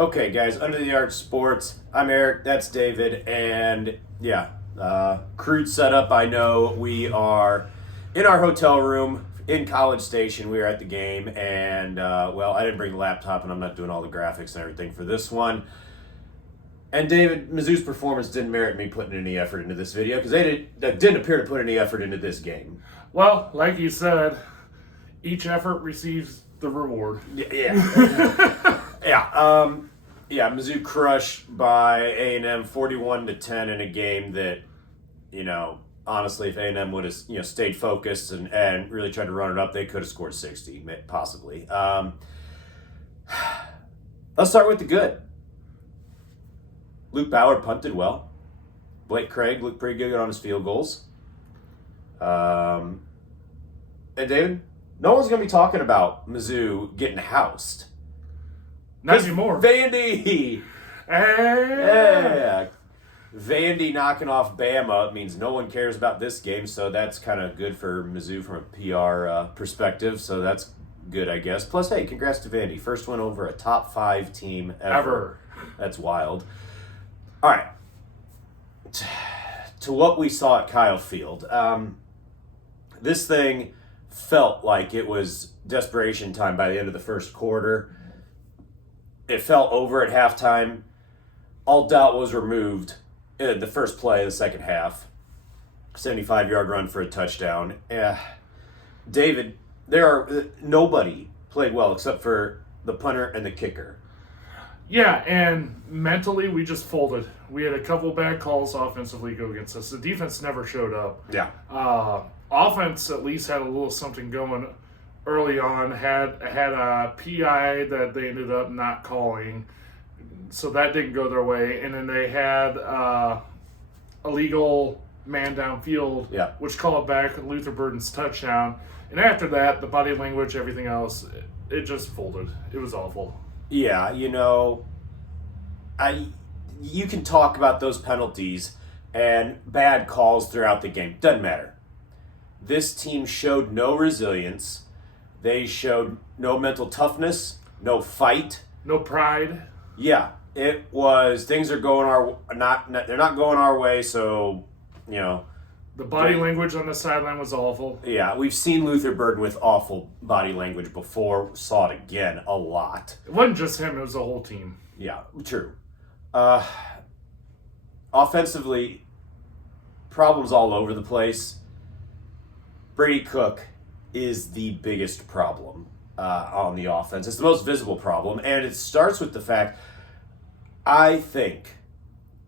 Okay, guys, Under the Arch Sports. I'm Eric, that's David, and crude setup. I know we are in our hotel room in College Station. We are at the game, and I didn't bring the laptop, and I'm not doing all the graphics and everything for this one. And David, Mizzou's performance didn't merit me putting any effort into this video because they didn't appear to put any effort into this game. Well, like you said, each effort receives the reward. Mizzou crushed by A&M 41-10 in a game that, honestly, if A&M would have, stayed focused and really tried to run it up, they could have scored 60, possibly. Let's start with the good. Luke Ballard punted well. Blake Craig looked pretty good on his field goals. And David, no one's going to be talking about Mizzou getting housed. Not anymore. Vandy! Yeah. Vandy knocking off Bama means no one cares about this game, so that's kind of good for Mizzou from a PR perspective, so that's good, I guess. Plus, hey, congrats to Vandy. First win over a top 5 team ever. That's wild. All right. To what we saw at Kyle Field. This thing felt like it was desperation time by the end of the first quarter. It felt over at halftime. All doubt was removed in the first play of the second half. 75-yard run for a touchdown. David, nobody played well except for the punter and the kicker. Yeah, and mentally we just folded. We had a couple bad calls offensively go against us. The defense never showed up. Yeah. Offense at least had a little something going early on, had a PI that they ended up not calling, so that didn't go their way. And then they had illegal man downfield, which called back Luther Burden's touchdown. And after that, the body language, everything else, it just folded. It was awful. Yeah, you can talk about those penalties and bad calls throughout the game. Doesn't matter. This team showed no resilience. They showed no mental toughness, no fight, no pride. Yeah, it was things are going they're not going our way, so, the body language on the sideline was awful. Yeah, we've seen Luther Burden with awful body language before, saw it again a lot. It wasn't just him, it was the whole team. Yeah, true. Offensively, problems all over the place. Brady Cook is the biggest problem on the offense. It's the most visible problem, and it starts with the fact, I think,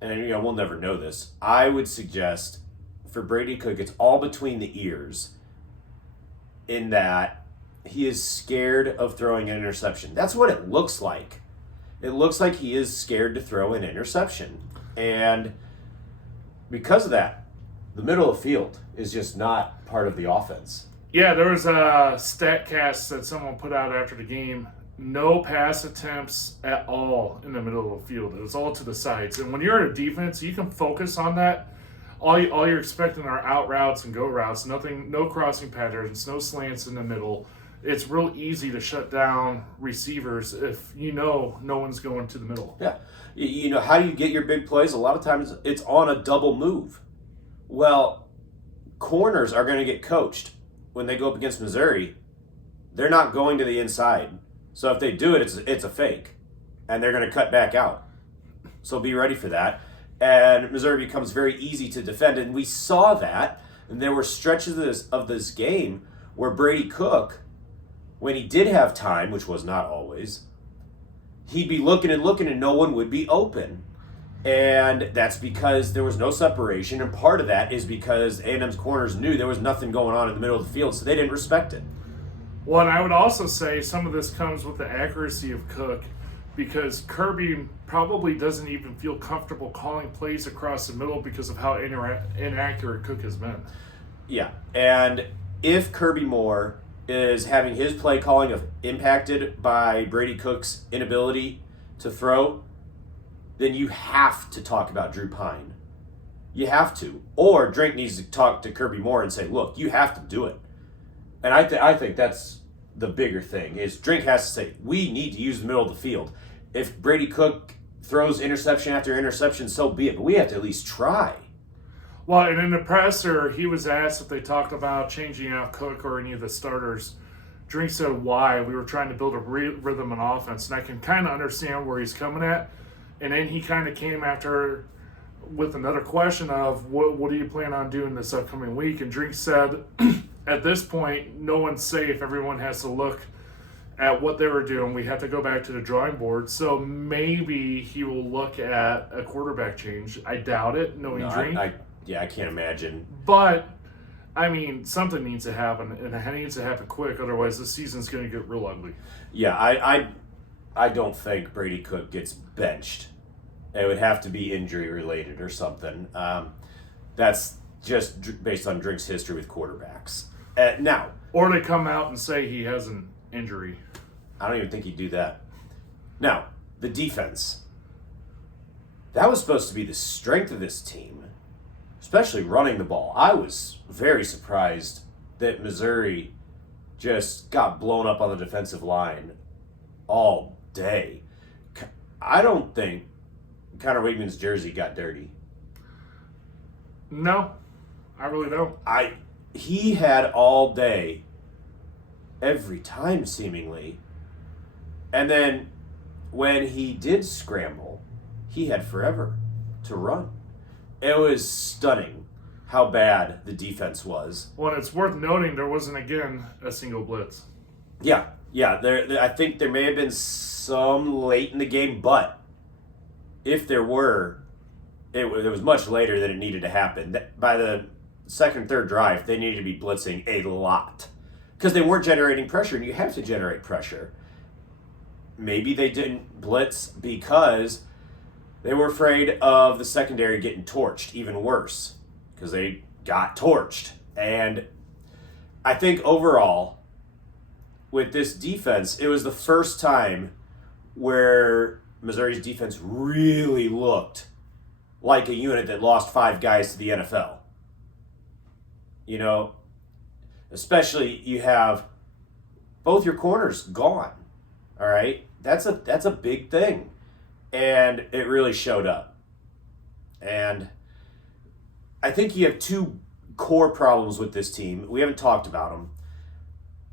and we'll never know this, I would suggest for Brady Cook, it's all between the ears in that he is scared of throwing an interception. That's what it looks like. It looks like he is scared to throw an interception. And because of that, the middle of the field is just not part of the offense. Yeah, there was a StatCast that someone put out after the game. No pass attempts at all in the middle of the field. It was all to the sides. And when you're in a defense, you can focus on that. All you're expecting are out routes and go routes. No crossing patterns, no slants in the middle. It's real easy to shut down receivers if no one's going to the middle. Yeah. How do you get your big plays? A lot of times it's on a double move. Well, corners are going to get coached when they go up against Missouri. They're not going to the inside. So if they do it, it's a fake. And they're going to cut back out. So be ready for that. And Missouri becomes very easy to defend. And we saw that. And there were stretches of this game where Brady Cook, when he did have time, which was not always, he'd be looking and no one would be open. And that's because there was no separation. And part of that is because A&M's corners knew there was nothing going on in the middle of the field, so they didn't respect it. Well, and I would also say some of this comes with the accuracy of Cook, because Kirby probably doesn't even feel comfortable calling plays across the middle because of how inaccurate Cook has been. Yeah, and if Kirby Moore is having his play calling impacted by Brady Cook's inability to throw, then you have to talk about Drew Pine. You have to. Or Drake needs to talk to Kirby Moore and say, look, you have to do it. And I think that's the bigger thing, is Drake has to say, we need to use the middle of the field. If Brady Cook throws interception after interception, so be it. But we have to at least try. Well, and in the presser, he was asked if they talked about changing out Cook or any of the starters. Drink said why. We were trying to build a rhythm and offense, and I can kind of understand where he's coming at. And then he kind of came after with another question of what do you plan on doing this upcoming week? And Drink said, at this point, no one's safe. Everyone has to look at what they were doing. We have to go back to the drawing board. So maybe he will look at a quarterback change. I doubt it, knowing Drink. I can't imagine. But, I mean, something needs to happen, and it needs to happen quick. Otherwise, this season's going to get real ugly. Yeah, I don't think Brady Cook gets benched. It would have to be injury related or something. That's just based on Drink's history with quarterbacks. Now, or they come out and say he has an injury. I don't even think he'd do that. Now, the defense. That was supposed to be the strength of this team, especially running the ball. I was very surprised that Missouri just got blown up on the defensive line all day. I don't think Connor Weigman's jersey got dirty. No, I really don't. He had all day, every time seemingly, and then when he did scramble, he had forever to run. It was stunning how bad the defense was. Well, it's worth noting there wasn't, again, a single blitz. Yeah. I think there may have been some late in the game, but if there were, it was much later than it needed to happen. By the second, third drive, they needed to be blitzing a lot because they weren't generating pressure, and you have to generate pressure. Maybe they didn't blitz because they were afraid of the secondary getting torched, even worse, because they got torched. And I think overall, with this defense, it was the first time where Missouri's defense really looked like a unit that lost 5 guys to the NFL. You know, especially you have both your corners gone. All right? That's a big thing. And it really showed up. And I think you have 2 core problems with this team. We haven't talked about them.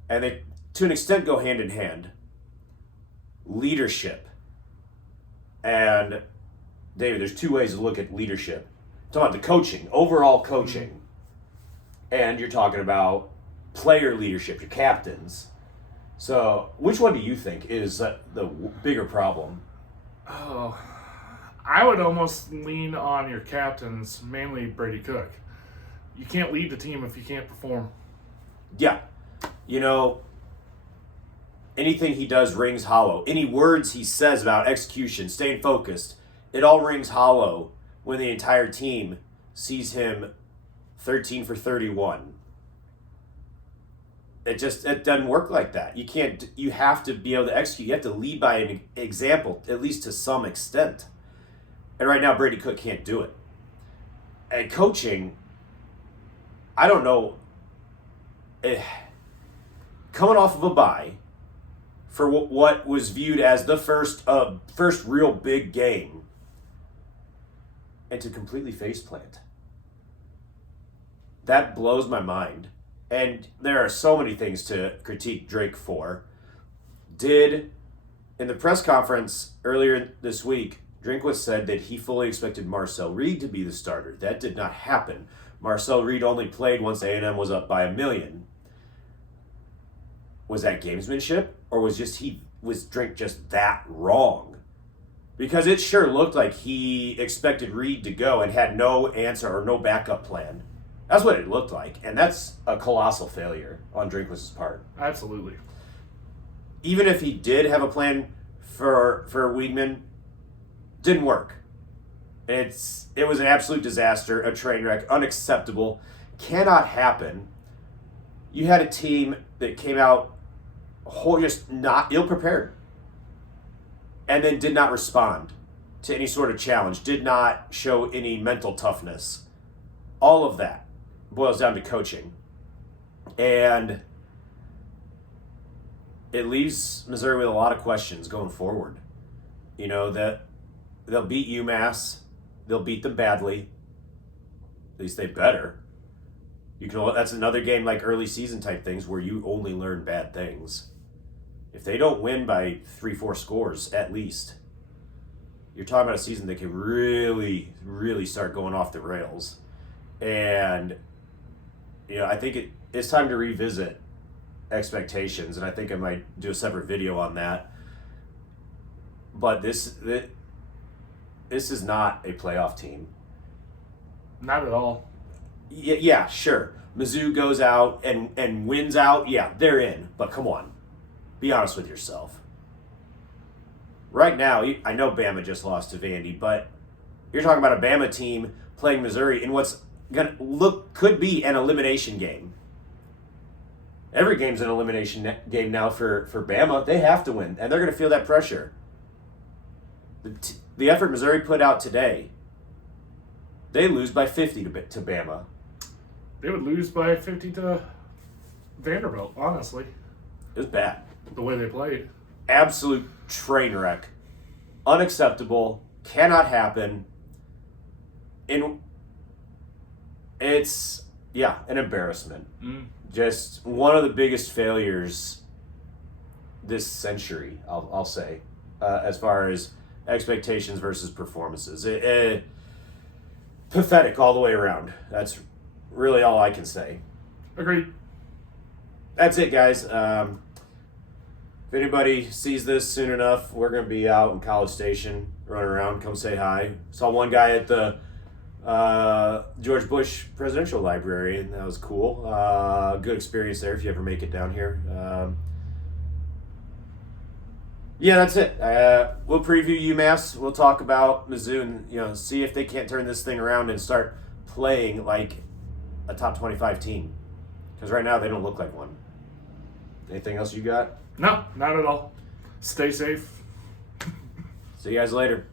And they, to an extent, go hand in hand. Leadership. And, David, there's 2 ways to look at leadership. Talking about the coaching, overall coaching. And you're talking about player leadership, your captains. So, which one do you think is the bigger problem? Oh, I would almost lean on your captains, mainly Brady Cook. You can't lead the team if you can't perform. Yeah. You know, anything he does rings hollow. Any words he says about execution, staying focused, it all rings hollow when the entire team sees him 13 for 31. It doesn't work like that. You have to be able to execute. You have to lead by an example, at least to some extent. And right now, Brady Cook can't do it. And coaching, I don't know, coming off of a bye for what was viewed as the first real big game, and to completely faceplant. That blows my mind. And there are so many things to critique Drake for. In the press conference earlier this week, Drinkwitz said that he fully expected Marcel Reed to be the starter. That did not happen. Marcel Reed only played once A&M was up by 1 million. Was that gamesmanship? Or was Drink just that wrong? Because it sure looked like he expected Reed to go and had no answer or no backup plan. That's what it looked like, and that's a colossal failure on Drinkwitz's part. Absolutely. Even if he did have a plan for Weigman, didn't work. It was an absolute disaster, a train wreck, unacceptable, cannot happen. You had a team that came out just not ill-prepared, and then did not respond to any sort of challenge, did not show any mental toughness. All of that boils down to coaching. And it leaves Missouri with a lot of questions going forward. You know, that they'll beat UMass. They'll beat them badly. At least they better. That's another game like early season type things where you only learn bad things. If they don't win by 3-4 scores at least, you're talking about a season that can really, really start going off the rails. And, I think it's time to revisit expectations, and I think I might do a separate video on that. But this is not a playoff team. Not at all. Yeah, sure. Mizzou goes out and wins out. Yeah, they're in. But come on. Be honest with yourself. Right now, I know Bama just lost to Vandy, but you're talking about a Bama team playing Missouri in what's could be an elimination game. Every game's an elimination game now for Bama. They have to win, and they're going to feel that pressure. The effort Missouri put out today, they lose by 50 to Bama. They would lose by 50 to Vanderbilt, honestly. It was bad. The way they played. Absolute train wreck. Unacceptable. Cannot happen. And it's, an embarrassment. Just one of the biggest failures this century, I'll say, as far as expectations versus performances. Pathetic all the way around. That's really all I can say. Agreed. That's it, guys. If anybody sees this soon enough, we're going to be out in College Station, running around. Come say hi. Saw one guy at the George Bush Presidential Library, and that was cool. Good experience there if you ever make it down here. That's it. We'll preview UMass. We'll talk about Mizzou and see if they can't turn this thing around and start playing like a top 25 team. Because right now they don't look like one. Anything else you got? No, not at all. Stay safe. See you guys later.